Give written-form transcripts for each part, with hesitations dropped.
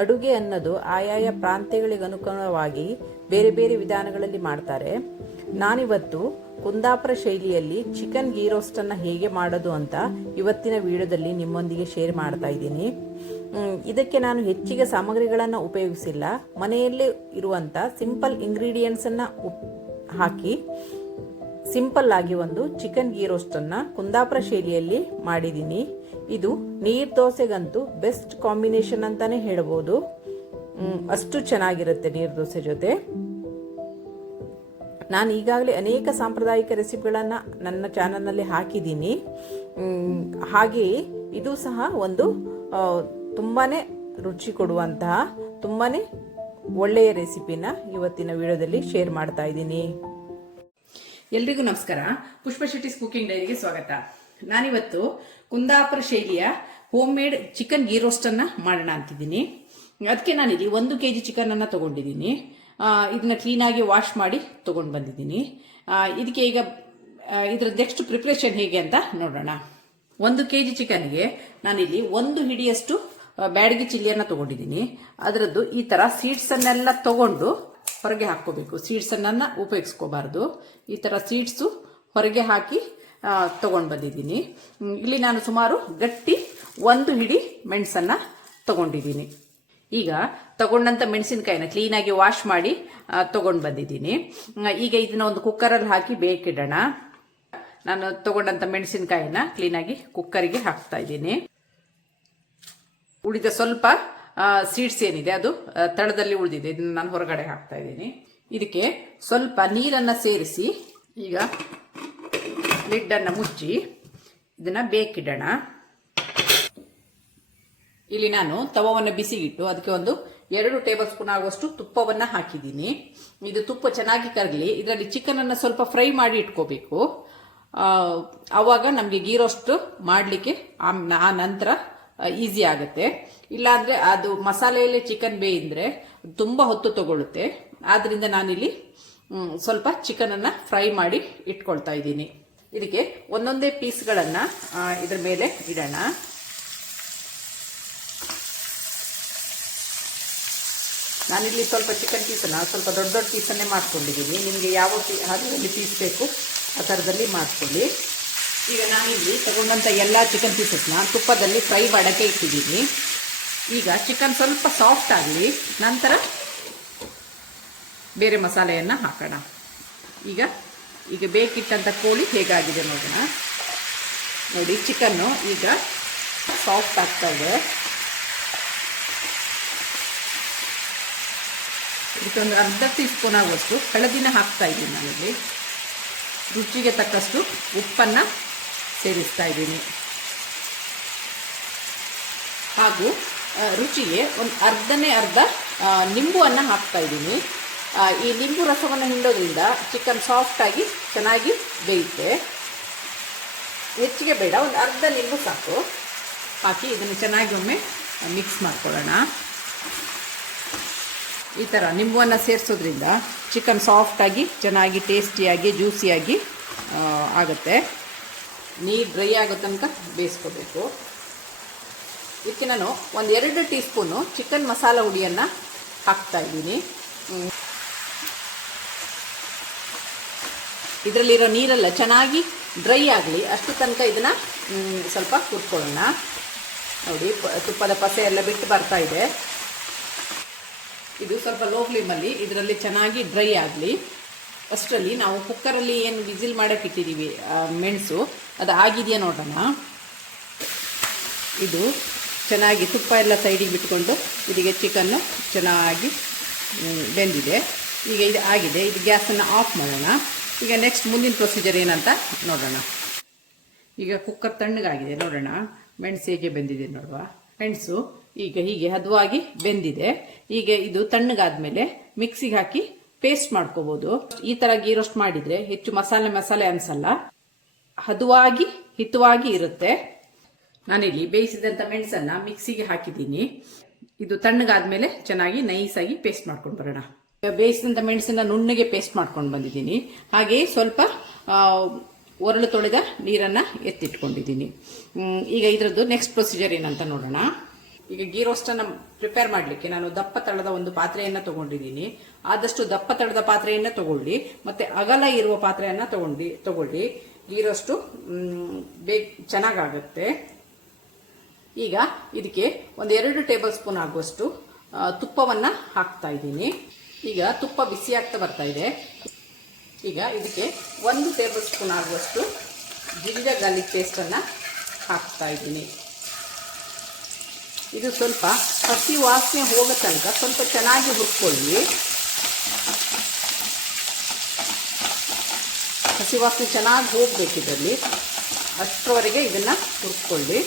ಅಡುಗೆ ಅನ್ನೋದು ಆಯಾಯ ಪ್ರಾಂತ್ಯಗಳಿಗೆ ಅನುಗುಣವಾಗಿ ಬೇರೆ ಬೇರೆ ವಿಧಾನಗಳಲ್ಲಿ ಮಾಡ್ತಾರೆ. ನಾನಿವತ್ತು ಕುಂದಾಪುರ ಶೈಲಿಯಲ್ಲಿ ಚಿಕನ್ ಗೀ ರೋಸ್ಟನ್ನು ಹೇಗೆ ಮಾಡೋದು ಅಂತ ಇವತ್ತಿನ ವಿಡಿಯೋದಲ್ಲಿ ನಿಮ್ಮೊಂದಿಗೆ ಶೇರ್ ಮಾಡ್ತಾ ಇದ್ದೀನಿ. ಇದಕ್ಕೆ ನಾನು ಹೆಚ್ಚಿಗೆ ಸಾಮಗ್ರಿಗಳನ್ನು ಉಪಯೋಗಿಸಿಲ್ಲ. ಮನೆಯಲ್ಲೇ ಇರುವಂಥ ಸಿಂಪಲ್ ಇಂಗ್ರೀಡಿಯೆಂಟ್ಸನ್ನು ಹಾಕಿ ಸಿಂಪಲ್ ಆಗಿ ಒಂದು ಚಿಕನ್ ಗೀ ರೋಸ್ಟನ್ನು ಕುಂದಾಪುರ ಶೈಲಿಯಲ್ಲಿ ಮಾಡಿದ್ದೀನಿ. ಇದು ನೀರ್ ದೋಸೆಗಂತೂ ಬೆಸ್ಟ್ ಕಾಂಬಿನೇಷನ್ ಅಂತಾನೆ ಹೇಳಬಹುದು. ಅಷ್ಟು ಚೆನ್ನಾಗಿರುತ್ತೆ ನೀರ್ ದೋಸೆ ಜೊತೆ. ನಾನು ಈಗಾಗಲೇ ಅನೇಕ ಸಾಂಪ್ರದಾಯಿಕ ರೆಸಿಪಿಗಳನ್ನು ನನ್ನ ಚಾನಲ್ನಲ್ಲಿ ಹಾಕಿದ್ದೀನಿ. ಹಾಗೆಯೇ ಇದು ಸಹ ಒಂದು ತುಂಬಾನೇ ರುಚಿ ಕೊಡುವಂತಹ ತುಂಬಾನೇ ಒಳ್ಳೆಯ ರೆಸಿಪಿನ ಇವತ್ತಿನ ವಿಡಿಯೋದಲ್ಲಿ ಶೇರ್ ಮಾಡ್ತಾ ಇದ್ದೀನಿ. ಎಲ್ರಿಗೂ ನಮಸ್ಕಾರ. ಪುಷ್ಪ ಶೆಟ್ಟಿಸ್ ಕುಕಿಂಗ್ ಡೈರಿಗೆ ಸ್ವಾಗತ. ನಾನಿವತ್ತು ಕುಂದಾಪುರ ಶೈಲಿಯ home made chicken ghee roast ಅನ್ನ ಮಾಡೋಣ ಅಂತಿದ್ದೀನಿ. ಅದಕ್ಕೆ ನಾನಿಲ್ಲಿ 1 kg ಚಿಕನ್ ಅನ್ನ ತಗೊಂಡಿದ್ದೀನಿ. ಇದನ್ನ ಕ್ಲೀನ್ ಆಗಿ ವಾಶ್ ಮಾಡಿ ತಗೊಂಡು ಬಂದಿದ್ದೀನಿ. ಇದಕ್ಕೆ ಈಗ ಇದರ ನೆಕ್ಸ್ಟ್ ಪ್ರಿಪರೇಷನ್ ಹೇಗೆ ಅಂತ ನೋಡೋಣ. 1 kg ಚಿಕನ್ಗೆ ನಾನಿಲ್ಲಿ 1 ಹಿಡಿಯಷ್ಟು ಬ್ಯಾಡಗಿ ಚಿಲ್ಲಿಯನ್ನ ತಗೊಂಡಿದ್ದೀನಿ. ಅದರದ್ದು ಈ ತರ ಸೀಡ್ಸ್ ಅನ್ನೆಲ್ಲ ತಗೊಂಡು ಹೊರಗೆ ಹಾಕೋಬೇಕು. ಸೀಡ್ಸ್ ಅನ್ನ ಉಪಯೋಗಿಸ್ಕೋಬಾರ್ದು. ಈ ತರ ಸೀಡ್ಸು ಹೊರಗೆ ಹಾಕಿ ತಗೊಂಡು ಬಂದಿದ್ದೀನಿ. ಇಲ್ಲಿ ನಾನು ಸುಮಾರು ಗಟ್ಟಿ 1 ಹಿಡಿ ಮೆಣಸನ್ನ ತಗೊಂಡಿದ್ದೀನಿ. ಈಗ ತಗೊಂಡಂತ ಮೆಣಸಿನಕಾಯಿನ ಕ್ಲೀನ್ ಆಗಿ ವಾಶ್ ಮಾಡಿ ತಗೊಂಡು ಬಂದಿದ್ದೀನಿ. ಈಗ ಇದನ್ನ ಒಂದು ಕುಕ್ಕರಲ್ಲಿ ಹಾಕಿ ಬೇಕಿಡೋಣ. ನಾನು ತಗೊಂಡಂತ ಮೆಣಸಿನಕಾಯಿನ ಕ್ಲೀನ್ ಆಗಿ ಕುಕ್ಕರಿಗೆ ಹಾಕ್ತಾ ಇದ್ದೀನಿ. ಉಳಿದ ಸ್ವಲ್ಪ ಸೀಡ್ಸ್ ಏನಿದೆ ಅದು ತಳದಲ್ಲಿ ಉಳಿದಿದೆ. ಇದನ್ನ ನಾನು ಹೊರಗಡೆ ಹಾಕ್ತಾ ಇದ್ದೀನಿ. ಇದಕ್ಕೆ ಸ್ವಲ್ಪ ನೀರನ್ನ ಸೇರಿಸಿ ಈಗ ಲಿಡ್ ಅನ್ನ ಮುಚ್ಚಿ ಇದನ್ನ ಬೇಕಿಡೋಣ. ಇಲ್ಲಿ ನಾನು ತವವನ್ನು ಬಿಸಿಗಿಟ್ಟು ಅದಕ್ಕೆ ಒಂದು 2 ಟೇಬಲ್ ಸ್ಪೂನ್ ಆಗುವಷ್ಟು ತುಪ್ಪವನ್ನ ಹಾಕಿದ್ದೀನಿ. ಇದು ತುಪ್ಪ ಚೆನ್ನಾಗಿ ಕರಗಲಿ. ಇದರಲ್ಲಿ ಚಿಕನ್ ಅನ್ನ ಸ್ವಲ್ಪ ಫ್ರೈ ಮಾಡಿ ಇಟ್ಕೋಬೇಕು. ಆವಾಗ ನಮಗೆ ಗೀ ರೋಸ್ಟ್ ಮಾಡಲಿಕ್ಕೆ ಆ ನಂತರ ಈಸಿ ಆಗುತ್ತೆ. ಇಲ್ಲಾಂದ್ರೆ ಅದು ಮಸಾಲೆಯಲ್ಲೇ ಚಿಕನ್ ಬೇಯಿದ್ರೆ ತುಂಬಾ ಹೊತ್ತು ತಗೊಳ್ಳುತ್ತೆ. ಆದ್ರಿಂದ ನಾನಿಲ್ಲಿ ಸ್ವಲ್ಪ ಚಿಕನ್ ಅನ್ನ ಫ್ರೈ ಮಾಡಿ ಇಟ್ಕೊಳ್ತಾ ಇದ್ದೀನಿ. ಇದಕ್ಕೆ ಒಂದೊಂದೇ ಪೀಸ್ಗಳನ್ನ ಇದ್ರ ಮೇಲೆ ಇಡೋಣ. ನಾನಿಲ್ಲಿ ಸ್ವಲ್ಪ ಚಿಕನ್ ಪೀಸನ್ನ ಸ್ವಲ್ಪ ದೊಡ್ಡ ದೊಡ್ಡ ಪೀಸನ್ನೇ ಮಾಡ್ಕೊಂಡಿದ್ದೀನಿ. ನಿಮಗೆ ಯಾವ ಹದದಲ್ಲಿ ಪೀಸ್ ಬೇಕು ಆ ಥರದಲ್ಲಿ ಮಾಡ್ಕೊಳ್ಳಿ. ಈಗ ನಾನಿಲ್ಲಿ ತಗೊಂಡಂಥ ಎಲ್ಲ ಚಿಕನ್ ಪೀಸಸ್ನ ತುಪ್ಪದಲ್ಲಿ ಫ್ರೈ ಮಾಡೋಕ್ಕೆ ಇಟ್ಟಿದ್ದೀನಿ. ಈಗ ಚಿಕನ್ ಸ್ವಲ್ಪ ಸಾಫ್ಟ್ ಆಗಲಿ, ನಂತರ ಬೇರೆ ಮಸಾಲೆಯನ್ನು ಹಾಕೋಣ. ಈಗ ಬೇಕಿಟ್ಟಂಥ ಕೋಳಿ ಹೇಗಾಗಿದೆ ನೋಡೋಣ. ನೋಡಿ, ಚಿಕನ್ನು ಈಗ ಸಾಫ್ಟ್ ಆಗ್ತಾ ಇದೆ. ಇದಕ್ಕೆ ಒಂದು ಅರ್ಧ ಟೀ ಸ್ಪೂನ್ ಆಗುವಷ್ಟು ಹಳದಿನ ಹಾಕ್ತಾ ಇದ್ದೀನಿ. ನಾನಿಲ್ಲಿ ರುಚಿಗೆ ತಕ್ಕಷ್ಟು ಉಪ್ಪನ್ನು ಸೇರಿಸ್ತಾ ಇದ್ದೀನಿ. ಹಾಗೂ ರುಚಿಗೆ ಒಂದು ಅರ್ಧ ನಿಂಬುವನ್ನು ಹಾಕ್ತಾ ಇದ್ದೀನಿ. ಈ ನಿಂಬು ರಸವನ್ನು ಹಿಂಡೋದ್ರಿಂದ ಚಿಕನ್ ಸಾಫ್ಟ್ ಆಗಿ ಚೆನ್ನಾಗಿ ಬೇಯುತ್ತೆ. ಹೆಚ್ಚಿಗೆ ಬೇಡ, ಒಂದು ಅರ್ಧ ನಿಂಬು ಸಾಕು. ಹಾಕಿ ಇದನ್ನು ಚೆನ್ನಾಗಿ ಒಮ್ಮೆ ಮಿಕ್ಸ್ ಮಾಡ್ಕೊಳ್ಳೋಣ. ಈ ಥರ ನಿಂಬುವನ್ನು ಸೇರಿಸೋದ್ರಿಂದ ಚಿಕನ್ ಸಾಫ್ಟಾಗಿ ಚೆನ್ನಾಗಿ ಟೇಸ್ಟಿಯಾಗಿ ಜ್ಯೂಸಿಯಾಗಿ ಆಗುತ್ತೆ. ನೀರು ಡ್ರೈ ಆಗೋ ತನಕ ಬೇಯಿಸ್ಕೋಬೇಕು. ಇದಕ್ಕೆ ನಾನು ಒಂದು 2 ಟೀ ಸ್ಪೂನು ಚಿಕನ್ ಮಸಾಲ ಹುಡಿಯನ್ನು ಹಾಕ್ತಾ ಇದ್ದೀನಿ. ಇದರಲ್ಲಿರೋ ನೀರೆಲ್ಲ ಚೆನ್ನಾಗಿ ಡ್ರೈ ಆಗಲಿ, ಅಷ್ಟು ತನಕ ಇದನ್ನು ಸ್ವಲ್ಪ ಹುರ್ಕೊಳ್ಳೋಣ. ನೋಡಿ, ತುಪ್ಪದ ಪಸೆ ಎಲ್ಲ ಬಿಟ್ಟು ಬರ್ತಾ ಇದೆ. ಇದು ಸ್ವಲ್ಪ ಲೋ ಫ್ಲೇಮಲ್ಲಿ ಇದರಲ್ಲಿ ಚೆನ್ನಾಗಿ ಡ್ರೈ ಆಗಲಿ. ಅಷ್ಟರಲ್ಲಿ ನಾವು ಕುಕ್ಕರಲ್ಲಿ ಏನು ವಿಸಿಲ್ ಮಾಡೋಕೆ ಇಟ್ಟಿದ್ದೀವಿ ಮೆಣಸು, ಅದು ಆಗಿದೆಯಾ ನೋಡೋಣ. ಇದು ಚೆನ್ನಾಗಿ ತುಪ್ಪ ಎಲ್ಲ ಸೈಡಿಗೆ ಬಿಟ್ಕೊಂಡು ಇದಕ್ಕೆ ಚಿಕನ್ನು ಚೆನ್ನಾಗಿ ಬೆಂದಿದೆ. ಈಗ ಇದು ಆಗಿದೆ. ಇದು ಗ್ಯಾಸನ್ನು ಆಫ್ ಮಾಡೋಣ. ಈಗ ನೆಕ್ಸ್ಟ್ ಮುಂದಿನ ಪ್ರೊಸೀಜರ್ ಏನಂತ ನೋಡೋಣ. ಈಗ ಕುಕ್ಕರ್ ತಣ್ಣಗಾಗಿದೆ ನೋಡೋಣ. ಮೆಣಸು ಹೇಗೆ ಬೆಂದಿದೆ ನೋಡುವ. ಮೆಣಸು ಈಗ ಹೀಗೆ ಹದವಾಗಿ ಬೆಂದಿದೆ. ಈಗ ಇದು ತಣ್ಣಗಾದ್ಮೇಲೆ ಮಿಕ್ಸಿಗೆ ಹಾಕಿ ಪೇಸ್ಟ್ ಮಾಡ್ಕೋಬಹುದು. ಈ ತರ ಗೀ ರೋಸ್ಟ್ ಮಾಡಿದ್ರೆ ಹೆಚ್ಚು ಮಸಾಲೆ ಅನ್ಸಲ್ಲ, ಹದವಾಗಿ ಹಿತವಾಗಿ ಇರುತ್ತೆ. ನಾನಿಲ್ಲಿ ಬೇಯಿಸಿದಂತ ಮೆಣಸನ್ನ ಮಿಕ್ಸಿಗೆ ಹಾಕಿದ್ದೀನಿ. ಇದು ತಣ್ಣಗಾದ್ಮೇಲೆ ಚೆನ್ನಾಗಿ ನೈಸಾಗಿ ಪೇಸ್ಟ್ ಮಾಡ್ಕೊಂಡು ಬರೋಣ. ಬೇಯಿಸಿದಂತ ಮೆಣಸನ್ನ ನುಣ್ಣಗೆ ಪೇಸ್ಟ್ ಮಾಡ್ಕೊಂಡು ಬಂದಿದ್ದೀನಿ. ಹಾಗೆಯೇ ಸ್ವಲ್ಪ ಒರಳು ತೊಳೆದ ನೀರನ್ನ ಎತ್ತಿಟ್ಕೊಂಡಿದ್ದೀನಿ. ಈಗ ಇದರದ್ದು ನೆಕ್ಸ್ಟ್ ಪ್ರೊಸೀಜರ್ ಏನಂತ ನೋಡೋಣ. ಈಗ ಗೀ ರೋಸ್ಟನ್ನು ಪ್ರಿಪೇರ್ ಮಾಡಲಿಕ್ಕೆ ನಾನು ದಪ್ಪ ತಳದ ಒಂದು ಪಾತ್ರೆಯನ್ನು ತಗೊಂಡಿದ್ದೀನಿ. ಆದಷ್ಟು ದಪ್ಪ ತಳದ ಪಾತ್ರೆಯನ್ನ ತಗೊಳ್ಳಿ, ಮತ್ತೆ ಅಗಲ ಇರುವ ಪಾತ್ರೆಯನ್ನ ತಗೊಳ್ಳಿ. ಗೀ ರೋಸ್ಟು ಚೆನ್ನಾಗಾಗುತ್ತೆ. ಈಗ ಇದಕ್ಕೆ ಒಂದು 2 ಟೇಬಲ್ ಸ್ಪೂನ್ ಆಗುವಷ್ಟು ತುಪ್ಪವನ್ನ ಹಾಕ್ತಾ ಇದ್ದೀನಿ. ಈಗ ತುಪ್ಪ ಬಿಸಿ ಆಗ್ತಾ ಬರ್ತಾ ಇದೆ. ಈಗ ಇದಕ್ಕೆ 1 ಟೇಬಲ್ ಸ್ಪೂನ್ ಆಗುವಷ್ಟು ಜಿಂಜರ್ ಗಾರ್ಲಿಕ್ ಪೇಸ್ಟನ್ನು ಹಾಕ್ತಾ ಇದ್ದೀನಿ. ಇದು ಸ್ವಲ್ಪ ಹಸಿ ವಾಸನೆ ಹೋಗೋ ತನಕ ಸ್ವಲ್ಪ ಚೆನ್ನಾಗಿ ಹುರ್ಕೊಳ್ಳಿ. ಹಸಿ ವಾಸನೆ ಚೆನ್ನಾಗಿ ಹೋಗಬೇಕು ಇದರಲ್ಲಿ, ಅಷ್ಟರವರೆಗೆ ಇದನ್ನು ಹುರ್ಕೊಳ್ಳಿ.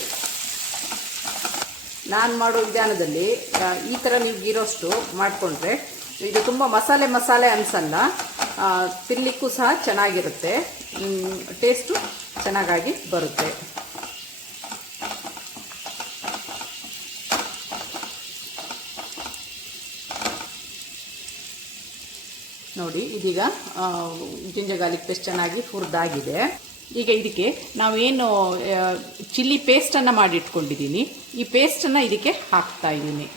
ನಾನು ಮಾಡೋ ವಿಧಾನದಲ್ಲಿ ಈ ಥರ ನೀವು ಗೀ ರೋಸ್ಟು ಮಾಡಿಕೊಂಡ್ರೆ ಇದು ತುಂಬ ಮಸಾಲೆ ಅನಿಸಲ್ಲ, ತಿನ್ನಲಿಕ್ಕೂ ಸಹ ಚೆನ್ನಾಗಿರುತ್ತೆ, ಟೇಸ್ಟು ಚೆನ್ನಾಗಾಗಿ ಬರುತ್ತೆ. ನೋಡಿ, ಇದೀಗ ಜಿಂಜರ್ ಗಾರ್ಲಿಕ್ ಪೇಸ್ಟ್ ಚೆನ್ನಾಗಿ ಹುರಿದಾಗಿದೆ. ಈಗ ಇದಕ್ಕೆ ನಾವೇನು ಚಿಲ್ಲಿ ಪೇಸ್ಟನ್ನು ಮಾಡಿಟ್ಕೊಂಡಿದ್ದೀನಿ, ಈ ಪೇಸ್ಟನ್ನು ಇದಕ್ಕೆ ಹಾಕ್ತಾ ಇದ್ದೀನಿ.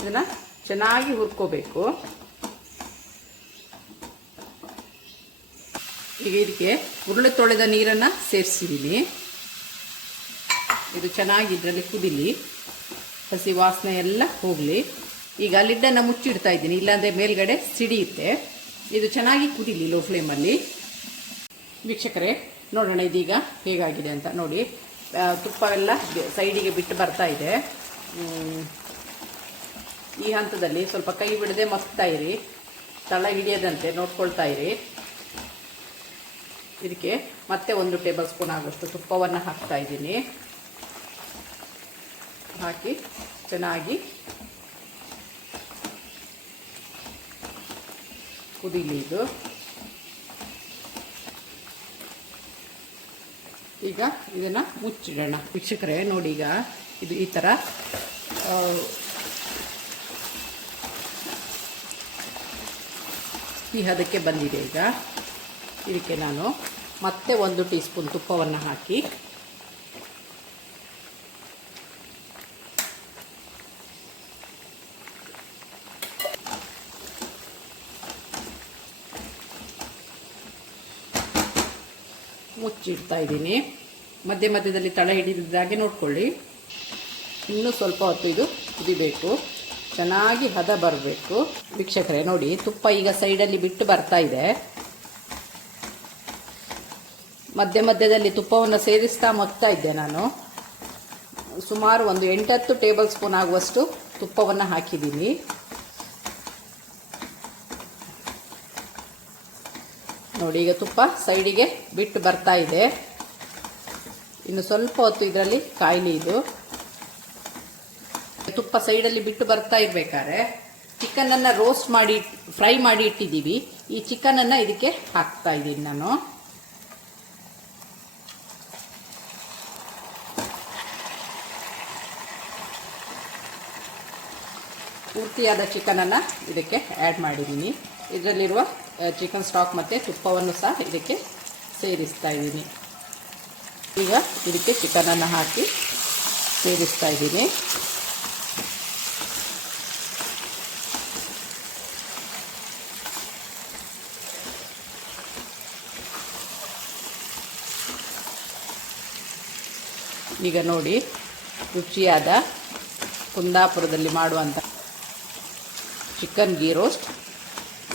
ಇದನ್ನು ಚೆನ್ನಾಗಿ ಹುರ್ಕೋಬೇಕು. ಈಗ ಇದಕ್ಕೆ ಉರುಳೆ ತೊಳೆದ ನೀರನ್ನು ಸೇರಿಸಿದ್ದೀನಿ. ಇದು ಚೆನ್ನಾಗಿ ಇದರಲ್ಲಿ ಕುದಿಲಿ, ಹಸಿ ವಾಸನೆ ಎಲ್ಲ ಹೋಗಲಿ. ಈಗ ಲಿಡ್ಡನ್ನು ಮುಚ್ಚಿಡ್ತಾ ಇದ್ದೀನಿ, ಇಲ್ಲಾಂದರೆ ಮೇಲ್ಗಡೆ ಸಿಡಿಯುತ್ತೆ. ಇದು ಚೆನ್ನಾಗಿ ಕುದಿಲಿ ಲೋ ಫ್ಲೇಮಲ್ಲಿ. ವೀಕ್ಷಕರೇ, ನೋಡೋಣ ಇದೀಗ ಹೇಗಾಗಿದೆ ಅಂತ. ನೋಡಿ, ತುಪ್ಪ ಎಲ್ಲ ಸೈಡಿಗೆ ಬಿಟ್ಟು ಬರ್ತಾ ಇದೆ. ಈ ಹಂತದಲ್ಲಿ ಸ್ವಲ್ಪ ಕೈ ಬಿಡದೆ ಮಗ್ತಾ ಇರಿ, ತಳ ಹಿಡಿಯದಂತೆ ನೋಡ್ಕೊಳ್ತಾ ಇರಿ. ಇದಕ್ಕೆ ಮತ್ತೆ 1 ಟೇಬಲ್ ಸ್ಪೂನ್ ಆಗುವಷ್ಟು ತುಪ್ಪವನ್ನು ಹಾಕ್ತಾ ಇದ್ದೀನಿ. ಹಾಕಿ ಚೆನ್ನಾಗಿ ಕುದಿಲಿ ಇದು. ಈಗ ಇದನ್ನು ಮುಚ್ಚಿಡೋಣ. ವೀಕ್ಷಕರೇ ನೋಡಿ, ಈಗ ಇದು ಈ ಥರ ಈ ಹದಕ್ಕೆ ಬಂದಿದೆ. ಈಗ ಇದಕ್ಕೆ ನಾನು ಮತ್ತೆ 1 ಟೀ ಸ್ಪೂನ್ ತುಪ್ಪವನ್ನು ಹಾಕಿ ಮುಚ್ಚಿಡ್ತಾ ಇದ್ದೀನಿ. ಮಧ್ಯದಲ್ಲಿ ತಳ ಹಿಡಿದಾಗೆ ನೋಡ್ಕೊಳ್ಳಿ. ಇನ್ನೂ ಸ್ವಲ್ಪ ಹೊತ್ತು ಇದು ಕುದಿಬೇಕು, ಚೆನ್ನಾಗಿ ಹದ ಬರಬೇಕು. ವೀಕ್ಷಕರೇ ನೋಡಿ, ತುಪ್ಪ ಈಗ ಸೈಡಲ್ಲಿ ಬಿಟ್ಟು ಬರ್ತಾ ಇದೆ. ಮಧ್ಯದಲ್ಲಿ ತುಪ್ಪವನ್ನು ಸೇರಿಸ್ತಾ ಮಗ್ತಾ ಇದ್ದೆ ನಾನು. ಸುಮಾರು ಒಂದು 8-10 ಟೇಬಲ್ ಸ್ಪೂನ್ ಆಗುವಷ್ಟು ತುಪ್ಪವನ್ನು ಹಾಕಿದ್ದೀನಿ. ನೋಡಿ, ಈಗ ತುಪ್ಪ ಸೈಡಿಗೆ ಬಿಟ್ಟು ಬರ್ತಾ ಇದೆ. ಇನ್ನು ಸ್ವಲ್ಪ ಹೊತ್ತು ಇದರಲ್ಲಿ ಕಾಯಿಲಿ. ಇದು ತುಪ್ಪ ಸೈಡಲ್ಲಿ ಬಿಟ್ಟು ಬರ್ತಾ ಇರ್ಬೇಕಾದ್ರೆ ಚಿಕನನ್ನು ರೋಸ್ಟ್ ಮಾಡಿ ಫ್ರೈ ಮಾಡಿ ಇಟ್ಟಿದ್ದೀವಿ. ಈ ಚಿಕನನ್ನು ಇದಕ್ಕೆ ಹಾಕ್ತಾ ಇದ್ದೀನಿ ನಾನು. ಪೂರ್ತಿಯಾದ ಚಿಕನನ್ನು ಇದಕ್ಕೆ ಆ್ಯಡ್ ಮಾಡಿದ್ದೀನಿ. ಇದರಲ್ಲಿರುವ ಚಿಕನ್ ಸ್ಟಾಕ್ ಮತ್ತು ತುಪ್ಪವನ್ನು ಸಹ ಇದಕ್ಕೆ ಸೇರಿಸ್ತಾ ಇದ್ದೀನಿ. ಈಗ ಇದಕ್ಕೆ ಚಿಕನನ್ನು ಹಾಕಿ ಸೇರಿಸ್ತಾ ಇದ್ದೀನಿ. ಈಗ ನೋಡಿ, ರುಚಿಯಾದ ಕುಂದಾಪುರದಲ್ಲಿ ಮಾಡುವಂಥ ಚಿಕನ್ ಗೀ ರೋಸ್ಟ್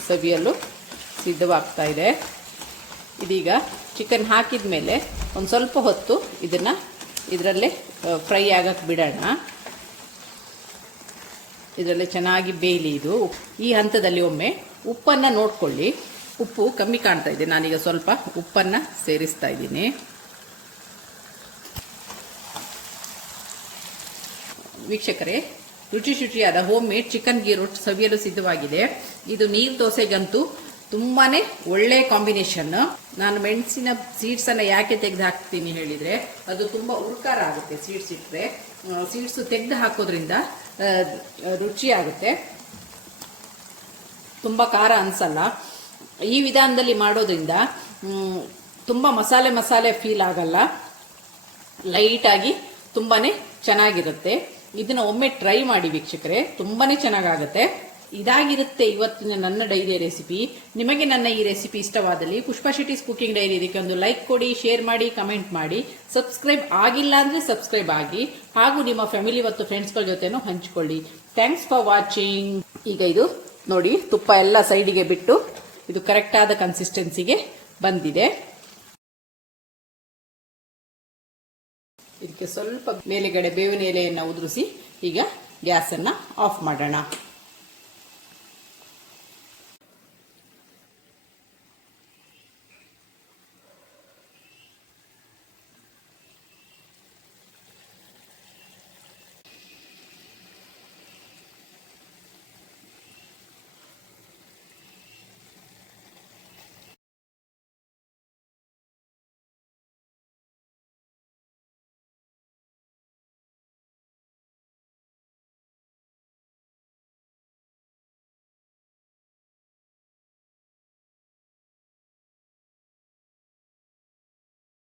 ಸವಿಯಲು ಸಿದ್ಧವಾಗ್ತಾ ಇದೆ. ಇದೀಗ ಚಿಕನ್ ಹಾಕಿದ ಮೇಲೆ ಒಂದು ಸ್ವಲ್ಪ ಹೊತ್ತು ಇದನ್ನು ಇದರಲ್ಲೇ ಫ್ರೈ ಆಗಕ್ಕೆ ಬಿಡೋಣ. ಇದರಲ್ಲೇ ಚೆನ್ನಾಗಿ ಬೇಯಲಿ ಇದು. ಈ ಹಂತದಲ್ಲಿ ಒಮ್ಮೆ ಉಪ್ಪನ್ನು ನೋಡ್ಕೊಳ್ಳಿ. ಉಪ್ಪು ಕಮ್ಮಿ ಕಾಣ್ತಾ ಇದೆ, ನಾನೀಗ ಸ್ವಲ್ಪ ಉಪ್ಪನ್ನು ಸೇರಿಸ್ತಾ ಇದ್ದೀನಿ. ವೀಕ್ಷಕರೇ, ರುಚಿಯಾದ home made chicken ghee roast ಸವಿಯಲು ಸಿದ್ಧವಾಗಿದೆ. ಇದು ನೀರು ದೋಸೆಗಂತೂ ತುಂಬಾನೇ ಒಳ್ಳೆ ಕಾಂಬಿನೇಷನ್. ನಾನು ಮೆಣಸಿನ ಸೀಡ್ಸ್ ಅನ್ನ ಯಾಕೆ ತೆಗೆದು ಹಾಕ್ತೀನಿ ಹೇಳಿದ್ರೆ, ಅದು ತುಂಬಾ ಉರ್ಕಾರ ಆಗುತ್ತೆ. ಸೀಡ್ಸ್ ಇಟ್ಟರೆ ಸೀಡ್ಸ್ ತೆಗೆದು ಹಾಕೋದ್ರಿಂದ ರುಚಿ ಆಗುತ್ತೆ, ತುಂಬಾ ಖಾರ ಅನ್ಸಲ್ಲ. ಈ ವಿಧಾನದಲ್ಲಿ ಮಾಡೋದ್ರಿಂದ ತುಂಬ ಮಸಾಲೆ ಫೀಲ್ ಆಗಲ್ಲ, ಲೈಟಾಗಿ ತುಂಬಾ ಚೆನ್ನಾಗಿರುತ್ತೆ. ಇದನ್ನು ಒಮ್ಮೆ ಟ್ರೈ ಮಾಡಿ ವೀಕ್ಷಕರೇ, ತುಂಬಾ ಚೆನ್ನಾಗಾಗುತ್ತೆ. ಇದಾಗಿರುತ್ತೆ ಇವತ್ತಿನ ನನ್ನ ಡೈರಿ ರೆಸಿಪಿ. ನಿಮಗೆ ನನ್ನ ಈ ರೆಸಿಪಿ ಇಷ್ಟವಾದಲ್ಲಿ ಪುಷ್ಪಾ ಶೆಟ್ಟಿಸ್ ಕುಕಿಂಗ್ ಡೈರಿ ಇದಕ್ಕೆ ಒಂದು ಲೈಕ್ ಕೊಡಿ, ಶೇರ್ ಮಾಡಿ, ಕಮೆಂಟ್ ಮಾಡಿ. ಸಬ್ಸ್ಕ್ರೈಬ್ ಆಗಿಲ್ಲ ಅಂದರೆ ಸಬ್ಸ್ಕ್ರೈಬ್ ಆಗಿ, ಹಾಗೂ ನಿಮ್ಮ ಫ್ಯಾಮಿಲಿ ಮತ್ತು ಫ್ರೆಂಡ್ಸ್ಗಳ ಜೊತೆನೂ ಹಂಚಿಕೊಳ್ಳಿ. Thanks for watching. ಈಗ ಇದು ನೋಡಿ, ತುಪ್ಪ ಎಲ್ಲ ಸೈಡಿಗೆ ಬಿಟ್ಟು ಇದು ಕರೆಕ್ಟ್ ಆದ ಕನ್ಸಿಸ್ಟೆನ್ಸಿಗೆ ಬಂದಿದೆ. ಇದಕ್ಕೆ ಸ್ವಲ್ಪ ಮೇಲೆಗಡೆ ಬೇವಿನ ಎಲೆಯನ್ನು ಉದುರಿಸಿ ಈಗ ಗ್ಯಾಸನ್ನು ಆಫ್ ಮಾಡೋಣ.